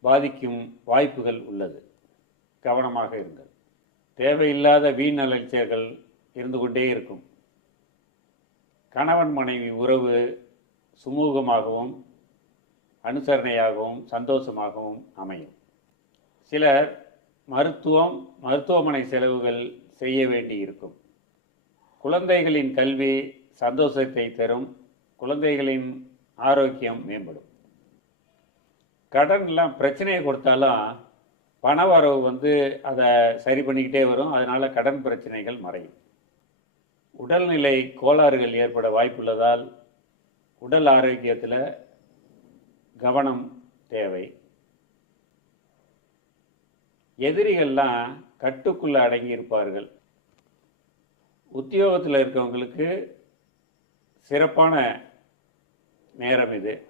பாதிக்கும் வாய்ப்புகள் உள்ளது. கவனமாக இருங்கள். தேவையில்லாத வீண் அலைச்சல்கள் இருந்து கொண்டே இருக்கும். கணவன் மனைவி உறவு சுமூகமாகவும் அனுசரணையாகவும் சந்தோஷமாகவும் அமையும். சிலர் மருத்துவமனை செலவுகள் செய்ய வேண்டி இருக்கும். குழந்தைகளின் கல்வி சந்தோஷத்தை தரும். குழந்தைகளின் ஆரோக்கியம் மேம்படும். கடன்லாம் பிரச்சனையை கொடுத்தாலும் பண வரவு அதை சரி பண்ணிக்கிட்டே வரும். அதனால் கடன் பிரச்சனைகள் மறையும். உடல்நிலை கோளாறுகள் ஏற்பட வாய்ப்புள்ளதால் உடல் ஆரோக்கியத்தில் கவனம் தேவை. எதிரிகள்லாம் கட்டுக்குள்ளே அடங்கியிருப்பார்கள். உத்தியோகத்தில் இருக்கவங்களுக்கு சிறப்பான நேரம் இது.